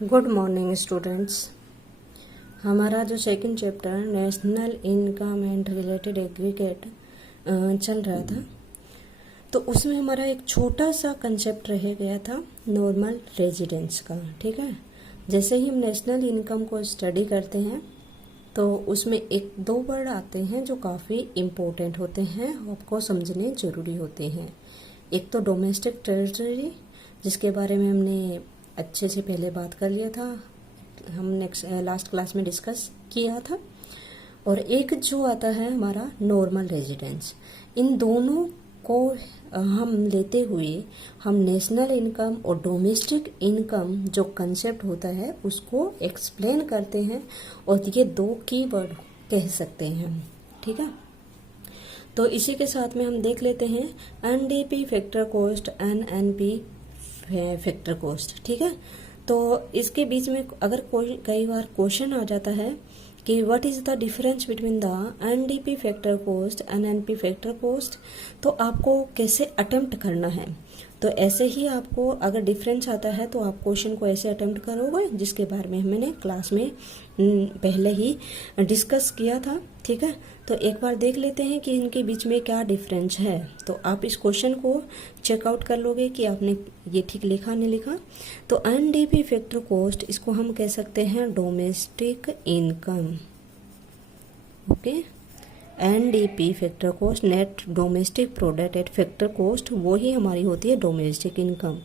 Good morning students. हमारा जो second chapter national income and related aggregate चल रहा था, तो उसमें हमारा एक छोटा सा कंसेप्ट रह गया था नॉर्मल रेजिडेंस का। ठीक है, जैसे ही हम नेशनल इनकम को स्टडी करते हैं तो उसमें एक दो वर्ड आते हैं जो काफ़ी इम्पोर्टेंट होते हैं, आपको समझने ज़रूरी होते हैं। एक तो डोमेस्टिक टेरिटरी, जिसके बारे में हमने अच्छे से पहले बात कर लिया था, हम लास्ट क्लास में डिस्कस किया था। और एक जो आता है हमारा नॉर्मल रेजिडेंस। इन दोनों को हम लेते हुए हम नेशनल इनकम और डोमेस्टिक इनकम जो कंसेप्ट होता है उसको एक्सप्लेन करते हैं, और ये दो कीवर्ड कह सकते हैं हम। ठीक है, तो इसी के साथ में हम देख लेते हैं NDP factor cost, NNP factor cost. ठीक है, तो इसके बीच में अगर कोई कई बार क्वेश्चन आ जाता है कि what is the difference between the NDP factor cost, NNP factor cost, तो आपको कैसे अटेम्प्ट करना है। तो ऐसे ही आपको अगर डिफरेंस आता है तो आप क्वेश्चन को ऐसे अटेम्प्ट करोगे, जिसके बारे में मैंने क्लास में पहले ही डिस्कस किया था। ठीक है, तो एक बार देख लेते हैं कि इनके बीच में क्या डिफरेंस है। तो आप इस क्वेश्चन को चेकआउट कर लोगे कि आपने ये ठीक लिखा नहीं लिखा। तो एनडीपी फैक्टर कॉस्ट, इसको हम कह सकते हैं domestic income. Okay, NDP factor cost, net domestic product at factor cost, वो ही हमारी होती है डोमेस्टिक इनकम।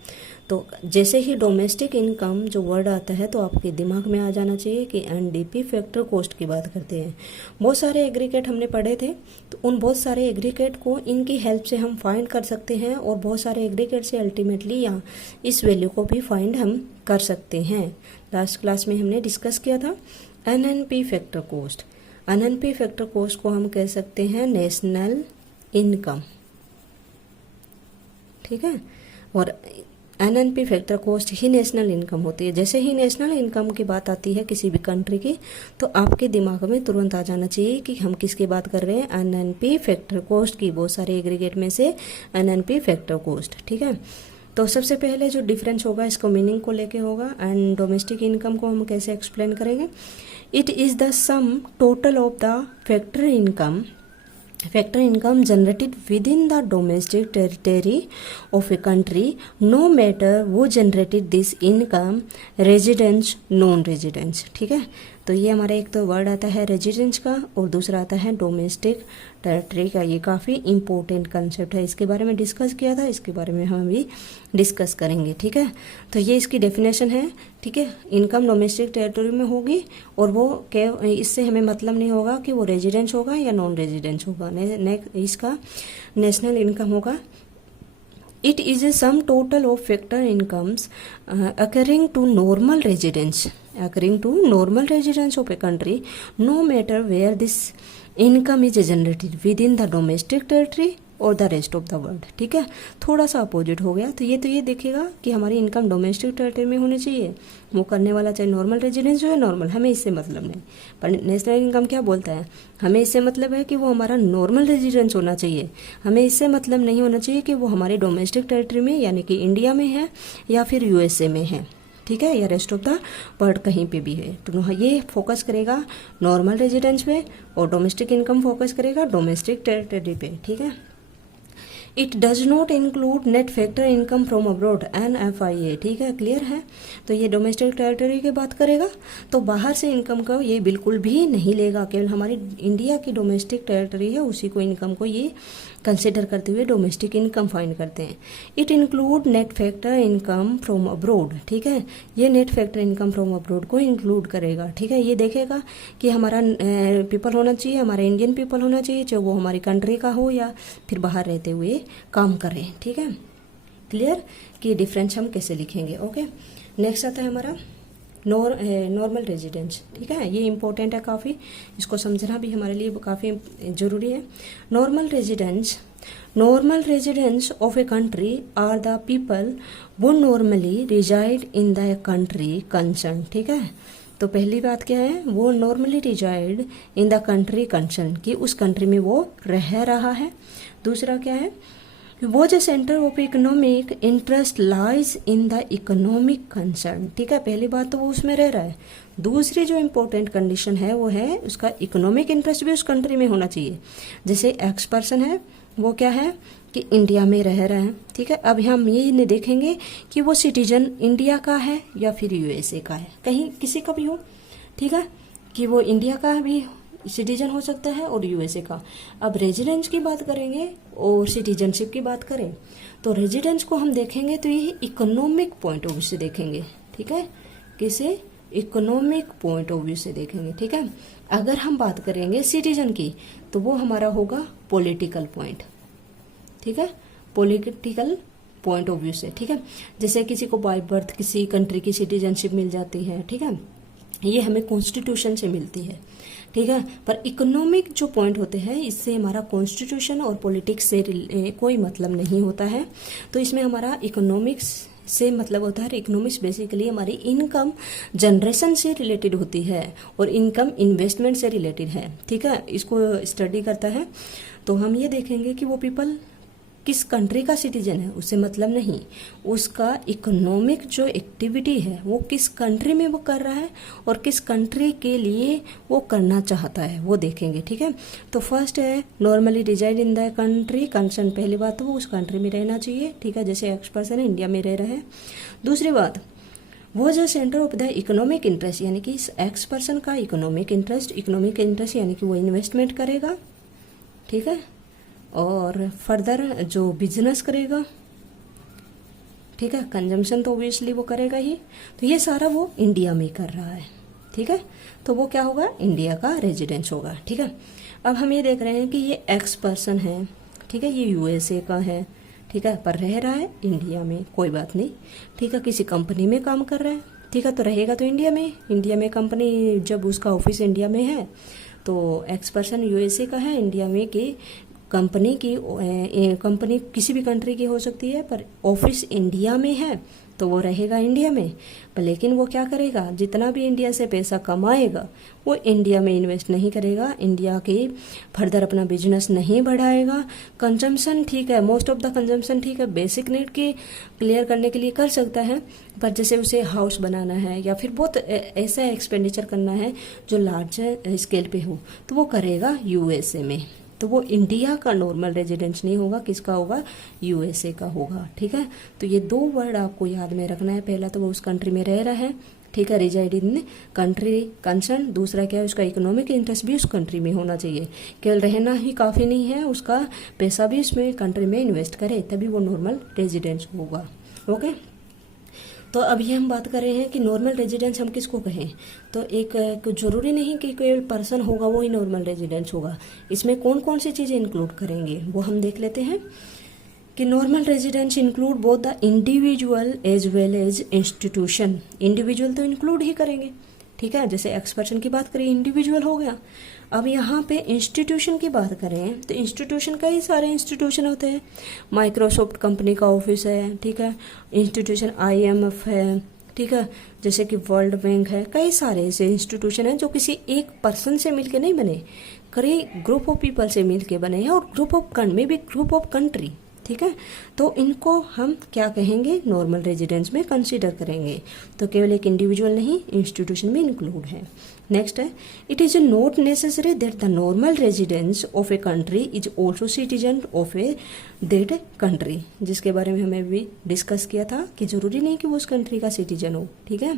तो जैसे ही डोमेस्टिक इनकम जो वर्ड आता है तो आपके दिमाग में आ जाना चाहिए कि एनडीपी फैक्टर कॉस्ट की बात करते हैं। बहुत सारे एग्रीगेट हमने पढ़े थे, तो उन बहुत सारे एग्रीगेट को इनकी हेल्प से हम फाइंड कर सकते हैं, और बहुत सारे एग्रीगेट से अल्टीमेटली यहाँ इस वैल्यू को भी फाइंड हम कर सकते हैं। लास्ट क्लास में हमने डिस्कस किया था NNP factor cost. NNP factor cost को हम कह सकते हैं नेशनल इनकम। ठीक है, और एनएनपी फैक्टर कॉस्ट ही नेशनल इनकम होती है। जैसे ही नेशनल इनकम की बात आती है किसी भी कंट्री की, तो आपके दिमाग में तुरंत आ जाना चाहिए कि हम किसकी बात कर रहे हैं, एनएनपी फैक्टर कॉस्ट की। बहुत सारे एग्रीगेट में से एनएनपी फैक्टर कॉस्ट। ठीक है, तो सबसे पहले जो डिफरेंस होगा इसको मीनिंग को लेके होगा। एंड डोमेस्टिक इनकम को हम कैसे एक्सप्लेन करेंगे। It is the sum total of the factor income generated within the domestic territory of a country, no matter who generated this income, residents, non-residents। ठीक है, तो ये हमारा एक तो वर्ड आता है रेजिडेंस का, और दूसरा आता है डोमेस्टिक टेरिटरी का। ये काफ़ी इंपॉर्टेंट कंसेप्ट है, इसके बारे में डिस्कस किया था, इसके बारे में हम अभी डिस्कस करेंगे। ठीक है, तो ये इसकी डेफिनेशन है। ठीक है, इनकम डोमेस्टिक टेरिटरी में होगी, और वो इससे हमें मतलब नहीं होगा कि वो रेजिडेंस होगा या नॉन रेजिडेंस होगा। इसका नेशनल इनकम होगा। It is a sum total of factor incomes occurring to normal residents of a country, no matter where this income is generated within the domestic territory और the rest of the world. ठीक है, थोड़ा सा opposite हो गया। तो ये देखेगा कि हमारी इनकम डोमेस्टिक टेरिटरी में होनी चाहिए, वो करने वाला चाहे नॉर्मल रेजिडेंस जो है नॉर्मल, हमें इससे मतलब नहीं। पर नेशनल इनकम क्या बोलता है, हमें इससे मतलब है कि वो हमारा नॉर्मल रेजिडेंस होना चाहिए। हमें इससे मतलब नहीं होना चाहिए कि वो हमारी डोमेस्टिक टेरिटरी में यानी कि इंडिया में है या फिर यूएसए में है। ठीक है, या रेस्ट ऑफ द वर्ल्ड कहीं पे भी है। तो ये फोकस करेगा नॉर्मल रेजिडेंस पे, और डोमेस्टिक इनकम फोकस करेगा डोमेस्टिक टेरिटरी पे। ठीक है, it does not include net factor income from abroad, NFIA। ठीक है, क्लियर है। तो ये डोमेस्टिक टेरिटरी की बात करेगा, तो बाहर से इनकम का ये बिल्कुल भी नहीं लेगा। केवल हमारी इंडिया की डोमेस्टिक टेरिटरी है उसी को इनकम को ये कंसिडर करते हुए डोमेस्टिक इनकम फाइंड करते हैं। It include net factor income from abroad. ठीक है, ये net factor income from abroad को इंक्लूड करेगा। ठीक है, ये देखेगा कि हमारा पीपल होना चाहिए, हमारा इंडियन पीपल होना चाहिए, चाहे वो हमारी कंट्री का हो या फिर बाहर रहते हुए काम कर रहे हैं। ठीक है, क्लियर कि डिफरेंस हम कैसे लिखेंगे। ओके, नेक्स्ट आता है हमारा नॉर्मल रेजिडेंस। ठीक है, ये इंपॉर्टेंट है काफ़ी, इसको समझना भी हमारे लिए काफ़ी ज़रूरी है। Normal residence of a country are the people वो normally reside in the country concern. ठीक है, तो पहली बात क्या है, वो normally reside in the country concern, कि उस कंट्री में वो रह रहा है। दूसरा क्या है, वो जो centre of economic interest lies in the economic concern, ठीक है, पहली बात तो वो उसमें रह रहा है। दूसरी जो इम्पोर्टेंट कंडीशन है वो है उसका इकोनॉमिक इंटरेस्ट भी उस कंट्री में होना चाहिए। जैसे एक्स पर्सन है, वो क्या है कि इंडिया में रह रहे हैं, ठीक है। अब हम ये नहीं देखेंगे कि वो सिटीजन इंडिया का है या फिर यूएसए का है, कहीं किसी का भी हो, ठीक है, कि वो इंडिया का भी सिटीजन हो सकता है और यूएसए का। अब रेजिडेंस की बात करेंगे और सिटीजनशिप की बात करें तो रेजिडेंस को हम देखेंगे तो ये इकोनॉमिक पॉइंट ऑफ व्यू से देखेंगे, ठीक है, किसे इकोनॉमिक पॉइंट ऑफ व्यू से देखेंगे, ठीक है। अगर हम बात करेंगे सिटीजन की तो वो हमारा होगा पॉलिटिकल पॉइंट, ठीक है, पॉलिटिकल पॉइंट ऑफ व्यू से, ठीक है। जैसे किसी को बाय बर्थ किसी कंट्री की सिटीजनशिप मिल जाती है, ठीक है, ये हमें कॉन्स्टिट्यूशन से मिलती है, ठीक है। पर इकोनॉमिक जो पॉइंट होते हैं इससे हमारा कॉन्स्टिट्यूशन और पॉलिटिक्स से कोई मतलब नहीं होता है। तो इसमें हमारा इकोनॉमिक्स से मतलब होता है, इकोनॉमिक्स बेसिकली हमारी इनकम जनरेशन से रिलेटेड होती है और इनकम इन्वेस्टमेंट से रिलेटेड है, ठीक है, इसको स्टडी करता है। तो हम ये देखेंगे कि वो पीपल किस कंट्री का सिटीजन है उससे मतलब नहीं, उसका इकोनॉमिक जो एक्टिविटी है वो किस कंट्री में वो कर रहा है और किस कंट्री के लिए वो करना चाहता है वो देखेंगे, ठीक है। तो फर्स्ट है normally reside in the country concern, पहली बात तो वो उस कंट्री में रहना चाहिए, ठीक है, जैसे एक्स पर्सन है इंडिया में रह रहा है। दूसरी बात वो जो centre of the economic interest यानी कि इस एक्स पर्सन का इकोनॉमिक इंटरेस्ट यानी कि वो इन्वेस्टमेंट करेगा, ठीक है, और फर्दर जो बिजनेस करेगा, ठीक है, कंजम्पशन तो ऑब्वियसली वो करेगा ही, तो ये सारा वो इंडिया में कर रहा है, ठीक है, तो वो क्या होगा इंडिया का रेजिडेंस होगा, ठीक है। अब हम ये देख रहे हैं कि ये एक्स पर्सन है, ठीक है, ये यूएसए का है, ठीक है, पर रह रहा है इंडिया में, कोई बात नहीं, ठीक है, किसी कंपनी में काम कर रहा है, ठीक है, तो रहेगा तो इंडिया में कंपनी जब उसका ऑफिस इंडिया में है तो एक्स पर्सन यूएसए का है, इंडिया में की कंपनी किसी भी कंट्री की हो सकती है पर ऑफिस इंडिया में है तो वो रहेगा इंडिया में, पर लेकिन वो क्या करेगा, जितना भी इंडिया से पैसा कमाएगा वो इंडिया में इन्वेस्ट नहीं करेगा, इंडिया की फर्दर अपना बिजनेस नहीं बढ़ाएगा। कंजम्पशन ठीक है, मोस्ट ऑफ द कंजम्पशन ठीक है, बेसिक नीड की क्लियर करने के लिए कर सकता है, पर जैसे उसे हाउस बनाना है या फिर बहुत ऐसा एक्सपेंडिचर करना है जो लार्ज स्केल पे हो तो वो करेगा यूएसए में, तो वो इंडिया का नॉर्मल रेजिडेंस नहीं होगा, किसका होगा, यूएसए का होगा, ठीक है। तो ये दो वर्ड आपको याद में रखना है, पहला तो वो उस कंट्री में रह रहा है, ठीक है, रिजाइड इन कंट्री कंसर्न, दूसरा क्या है उसका इकोनॉमिक इंटरेस्ट भी उस कंट्री में होना चाहिए, केवल रहना ही काफ़ी नहीं है, उसका पैसा भी उसमें कंट्री में इन्वेस्ट करे तभी वो नॉर्मल रेजिडेंस होगा, ओके। तो अभी हम बात कर रहे हैं कि नॉर्मल रेजिडेंस हम किसको कहें, तो एक जरूरी नहीं कि कोई पर्सन होगा वो ही नॉर्मल रेजिडेंस होगा, इसमें कौन कौन सी चीज़ें इंक्लूड करेंगे वो हम देख लेते हैं कि normal residence include both the individual as well as institution, individual तो इंक्लूड ही करेंगे, ठीक है, जैसे एक्स पर्सन की बात करें इंडिविजुअल हो गया। अब यहाँ पे इंस्टीट्यूशन की बात करें तो इंस्टीट्यूशन कई सारे इंस्टीट्यूशन होते हैं, माइक्रोसॉफ्ट कंपनी का ऑफिस है, ठीक है, इंस्टीट्यूशन IMF है, ठीक है, जैसे कि वर्ल्ड बैंक है, कई सारे ऐसे इंस्टीट्यूशन हैं जो किसी एक पर्सन से मिलके नहीं बने, कई ग्रुप ऑफ पीपल से मिलके बने हैं और ग्रुप ऑफ कंट्री, ठीक है, तो इनको हम क्या कहेंगे, नॉर्मल रेजिडेंस में कंसीडर करेंगे, तो केवल एक इंडिविजुअल नहीं इंस्टीट्यूशन में इंक्लूड है। नेक्स्ट है it is not necessary that the normal residence of a country is also citizen of a that country, जिसके बारे में हमें भी डिस्कस किया था कि जरूरी नहीं कि वो उस कंट्री का सिटीजन हो, ठीक है।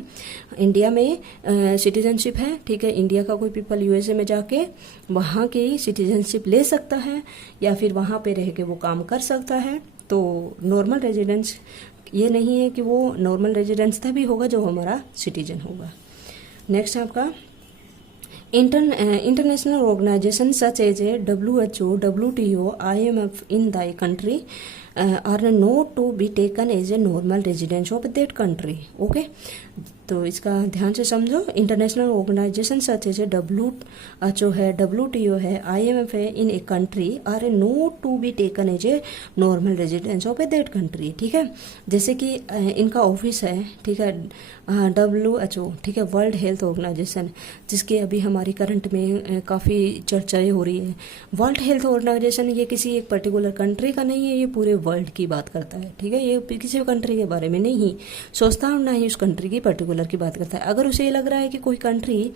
इंडिया में सिटीजनशिप है, ठीक है, इंडिया का कोई पीपल यूएसए में जाके वहाँ की सिटीजनशिप ले सकता है या फिर वहाँ पे रह के वो काम कर सकता है, तो नॉर्मल रेजिडेंस ये नहीं है कि वो नॉर्मल रेजिडेंस तभी होगा जो हमारा सिटीजन होगा। नेक्स्ट आपका international organizations such as WHO, WTO, IMF in the country are not to be taken as a normal residence of that country, okay। तो इसका ध्यान से समझो। International organisation such as WHO है, WTO है, IMF है, in a country are a not to be taken as a normal residence of a that country, ठीक है। जैसे कि इनका ऑफिस है, ठीक है, WHO, ठीक है, वर्ल्ड हेल्थ ऑर्गेनाइजेशन, जिसकी अभी हमारी करंट में काफ़ी चर्चाएं हो रही है। वर्ल्ड हेल्थ ऑर्गेनाइजेशन ये किसी एक पर्टिकुलर कंट्री का नहीं है, ये पूरे वर्ल्ड की बात करता है, ठीक है। ये किसी कंट्री के बारे में नहीं सोचता और ना ही उस कंट्री की पर्टिकुलर की बात करता है। अगर उसे ये लग रहा है कि कोई कंट्री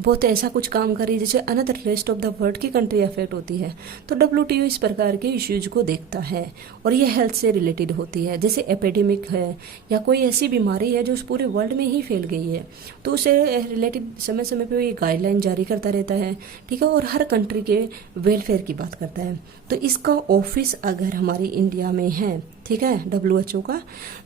बहुत ऐसा कुछ काम कर रही है जिससे another rest of the world की कंट्री अफेक्ट होती है, तो WTO इस प्रकार के इश्यूज को देखता है और ये हेल्थ से रिलेटेड होती है। जैसे एपिडेमिक है या कोई ऐसी बीमारी है जो उस पूरे वर्ल्ड में ही फैल गई है, तो उसे रिलेटेड समय समय पे ये गाइडलाइन जारी करता रहता है, ठीक है, और हर कंट्री के वेलफेयर की बात करता है। तो इसका ऑफिस अगर हमारी इंडिया में है, ठीक है, WHO का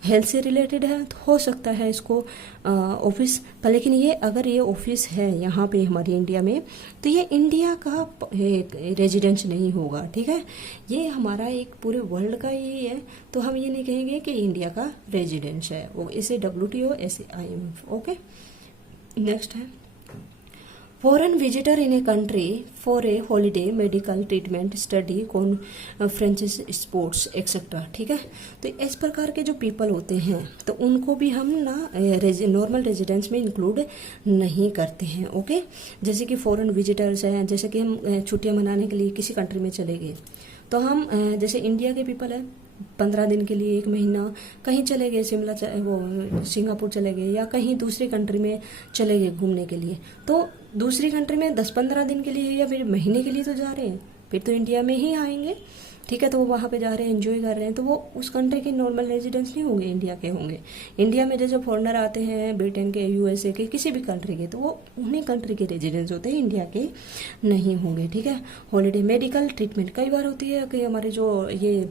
हेल्थ से रिलेटेड है, तो हो सकता है इसको ऑफिस पर, लेकिन ये अगर ये ऑफिस है यहाँ पे हमारी इंडिया में, तो ये इंडिया का रेजिडेंस नहीं होगा, ठीक है। ये हमारा एक पूरे वर्ल्ड का ही है, तो हम ये नहीं कहेंगे कि इंडिया का रेजिडेंस है वो, इसे WTO, ऐसे IMF, ओके। नेक्स्ट है foreign visitor in a country for a holiday, medical treatment, study, conferences, sports etcetera, ठीक है। तो इस प्रकार के जो पीपल होते हैं तो उनको भी हम ना नॉर्मल रेजिडेंस में इंक्लूड नहीं करते हैं, ओके। जैसे कि फॉरेन विजिटर्स हैं, जैसे कि हम छुट्टियां मनाने के लिए किसी कंट्री में चले गए, तो हम जैसे इंडिया के पीपल है 15 दिन के लिए, 1 महीना कहीं चले गए, शिमला वो सिंगापुर चले गए या कहीं दूसरी कंट्री में चले गए घूमने के लिए, तो दूसरी कंट्री में 10-15 दिन के लिए या फिर महीने के लिए तो जा रहे हैं, फिर तो इंडिया में ही आएंगे, ठीक है। तो वो वहाँ पे जा रहे हैं, एंजॉय कर रहे हैं, तो वो उस कंट्री के नॉर्मल रेजिडेंस नहीं होंगे, इंडिया के होंगे। इंडिया में जैसे फॉरेनर आते हैं ब्रिटेन के, USA के, किसी भी कंट्री के, तो वो उन्हीं कंट्री के रेजिडेंस होते हैं, इंडिया के नहीं होंगे, ठीक है। हॉलीडे, मेडिकल ट्रीटमेंट कई बार होती है कि हमारे जो ये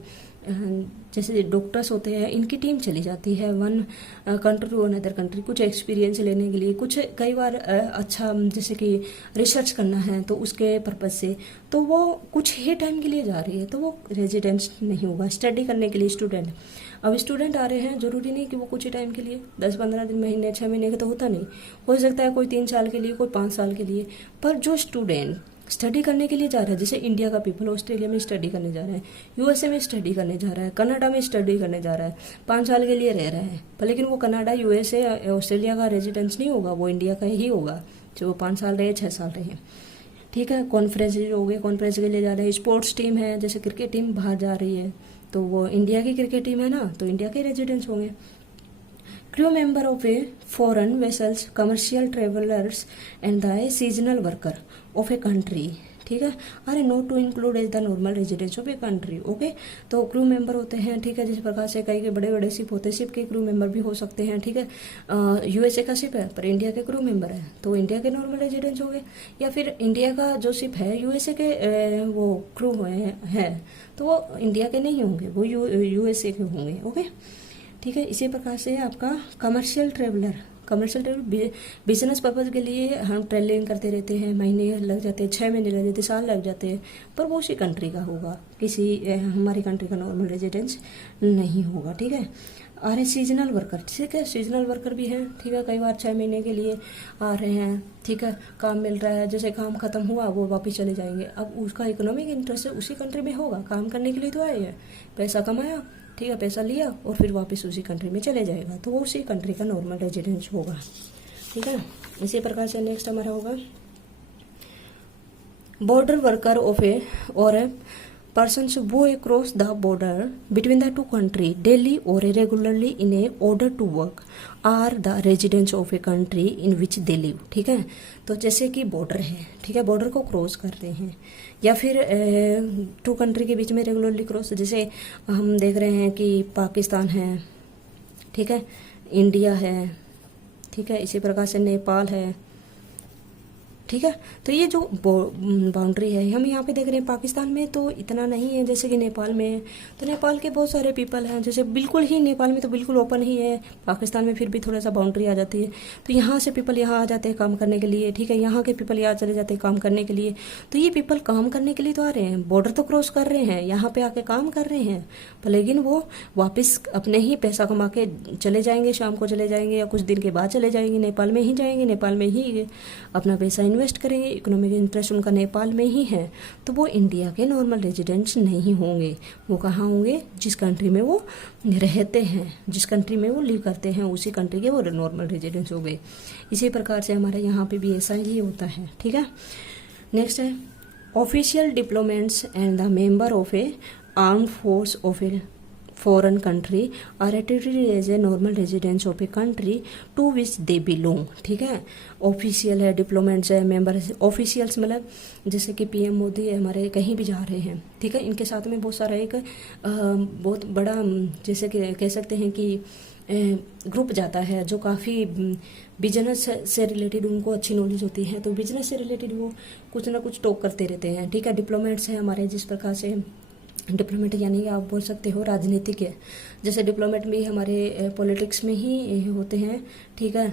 जैसे डॉक्टर्स होते हैं, इनकी टीम चली जाती है one country to another country कुछ एक्सपीरियंस लेने के लिए, कुछ कई बार अच्छा जैसे कि रिसर्च करना है तो उसके पर्पज से, तो वो कुछ ही टाइम के लिए जा रही है, तो वो रेजिडेंस नहीं होगा। स्टडी करने के लिए स्टूडेंट, अब स्टूडेंट आ रहे हैं, जरूरी नहीं कि वो कुछ ही टाइम के लिए 10-15 दिन, महीने, 6 महीने का तो होता नहीं, हो सकता है कोई 3 साल के लिए, कोई 5 साल के लिए। पर जो स्टूडेंट स्टडी करने के लिए जा रहा है, जैसे इंडिया का पीपल ऑस्ट्रेलिया में स्टडी करने जा रहा है, USA में स्टडी करने जा रहा है, कनाडा में स्टडी करने जा रहा है, 5 साल के लिए रह रहा है, पर लेकिन वो कनाडा, USA, ऑस्ट्रेलिया का रेजिडेंस नहीं होगा, वो इंडिया का ही होगा, जो 5 साल रहे, 6 साल रहे, ठीक है। कॉन्फ्रेंस हो गए, कॉन्फ्रेंस के लिए जा रहे हैं। स्पोर्ट्स टीम है, जैसे क्रिकेट टीम बाहर जा रही है, तो वो इंडिया की क्रिकेट टीम है ना, तो इंडिया के रेजिडेंस होंगे। Crew member of a foreign vessels, commercial travellers and the seasonal worker of a country, ठीक है, are not to include as the normal residence of a country, okay. तो crew member होते हैं, ठीक है, जिस प्रकार से कई के बड़े बड़े शिप होते हैं, शिप के क्रू मेंबर भी हो सकते हैं, ठीक है। USA का शिप है पर इंडिया के क्रू मेंबर है, तो इंडिया के नॉर्मल रेजिडेंस हो गए। या फिर इंडिया का जो शिप है, USA के वो क्रू है, तो वो इंडिया के नहीं होंगे, वो USA के होंगे, ओके, ठीक है। इसी प्रकार से आपका कमर्शियल ट्रेवलर बिजनेस पर्पज के लिए हम ट्रेवलिंग करते रहते हैं, महीने लग जाते हैं, 6 महीने लग जाते हैं, साल लग जाते हैं, पर वो उसी कंट्री का होगा, किसी हमारी कंट्री का नॉर्मल रेजिडेंस नहीं होगा, ठीक है। और सीजनल वर्कर, ठीक है, सीजनल वर्कर भी हैं, ठीक है, कई बार 6 महीने के लिए आ रहे हैं, ठीक है, काम मिल रहा है, जैसे काम खत्म हुआ वो वापस चले जाएंगे। अब उसका इकोनॉमिक इंटरेस्ट उसी कंट्री में होगा, काम करने के लिए तो आए हैं, पैसा कमाया, ठीक है, पैसा लिया और फिर वापस उसी कंट्री में चले जाएगा, तो वो उसी कंट्री का नॉर्मल रेजिडेंस होगा, ठीक है। इसी प्रकार से नेक्स्ट हमारा होगा बॉर्डर वर्कर ऑफ ए और ए persons who cross the border between the two countries daily or regularly in a order to work are the residents of a country in which they live, ठीक है। तो जैसे कि border है, ठीक है, border को क्रॉस करते हैं या फिर 2 कंट्री के बीच में रेगुलरली क्रॉस, जैसे हम देख रहे हैं कि पाकिस्तान है, ठीक है, इंडिया है, ठीक है, इसी प्रकार से नेपाल है, ठीक है। तो ये जो बाउंड्री है हम यहाँ पे देख रहे हैं, पाकिस्तान में तो इतना नहीं है जैसे कि नेपाल में है। तो नेपाल के बहुत सारे पीपल हैं, जैसे बिल्कुल ही नेपाल में तो बिल्कुल ओपन ही है, पाकिस्तान में फिर भी थोड़ा सा बाउंड्री आ जाती है। तो यहाँ से पीपल यहाँ आ जाते हैं काम करने के लिए, ठीक है, यहाँ के पीपल यहाँ चले जाते हैं काम करने के लिए। तो ये पीपल काम करने के लिए तो आ रहे हैं, बॉर्डर तो क्रॉस कर रहे हैं, यहाँ पे आके काम कर रहे हैं, लेकिन वो वापस अपने ही पैसा कमा के चले जाएंगे, शाम को चले जाएंगे या कुछ दिन के बाद चले जाएंगे, नेपाल में ही जाएंगे, नेपाल में ही अपना पैसा इन्वेस्ट करेंगे, इकोनॉमिक इंटरेस्ट उनका नेपाल में ही है। तो वो इंडिया के नॉर्मल रेजिडेंट्स नहीं होंगे। वो कहाँ होंगे? जिस कंट्री में वो रहते हैं, जिस कंट्री में वो लिव करते हैं, उसी कंट्री के वो नॉर्मल रेजिडेंट्स हो गए। इसी प्रकार से हमारे यहाँ पे भी ऐसा ही होता है, ठीक है। नेक्स्ट है official diplomats and the member of a arm force of a foreign country are treated as a normal residence of a country to which they belong, ठीक है। ऑफिशियल है, डिप्लोमेट्स है, मेंबर है। ऑफिशियल्स मतलब जैसे कि PM Modi है हमारे, कहीं भी जा रहे हैं, ठीक है, इनके साथ में बहुत सारा एक बहुत बड़ा जैसे कि कह सकते हैं कि ग्रुप जाता है जो काफ़ी बिजनेस से रिलेटेड उनको अच्छी नॉलेज होती है। तो बिजनेस से रिलेटेड वो कुछ ना कुछ टॉक करते रहते हैं, ठीक है। डिप्लोमेट्स है हमारे, जिस प्रकार से डिप्लोमेट यानी कि आप बोल सकते हो राजनीतिक है, जैसे डिप्लोमेट भी हमारे पॉलिटिक्स में ही होते हैं, ठीक है।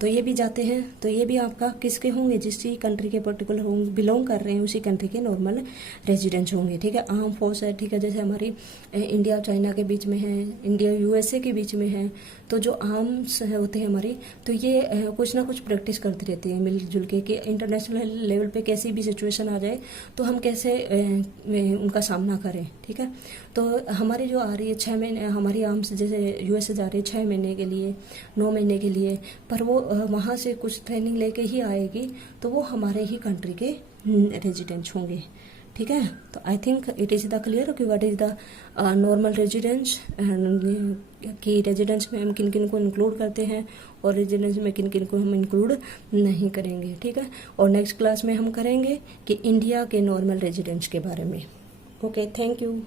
तो ये भी जाते हैं, तो ये भी आपका किसके होंगे? जिस कंट्री के पर्टिकुलर बिलोंग कर रहे हैं उसी कंट्री के नॉर्मल रेजिडेंट्स होंगे, ठीक है। आर्म फोर्स है, ठीक है, जैसे हमारी इंडिया चाइना के बीच में है, इंडिया यूएसए के बीच में है। तो जो आर्म्स होते हैं हमारी, तो ये कुछ ना कुछ प्रैक्टिस करती रहती है मिलजुल के, कि इंटरनेशनल लेवल पे कैसी भी सिचुएशन आ जाए तो हम कैसे उनका सामना करें, ठीक है। तो हमारी जो आ रही है 6 महीने, हमारी आर्म्स जैसे यूएसए जा रही है 6 महीने के लिए, 9 महीने के लिए, पर वो वहाँ से कुछ ट्रेनिंग लेके ही आएगी, तो वो हमारे ही कंट्री के रेजिडेंट्स होंगे, ठीक है। तो I think it is the clear कि what is the normal residents, कि रेजिडेंट्स में हम किन किन को इंक्लूड करते हैं और रेजिडेंट्स में किन किन को हम इंक्लूड नहीं करेंगे, ठीक है। और नेक्स्ट क्लास में हम करेंगे कि इंडिया के नॉर्मल रेजिडेंट्स के बारे में। Okay, thank you.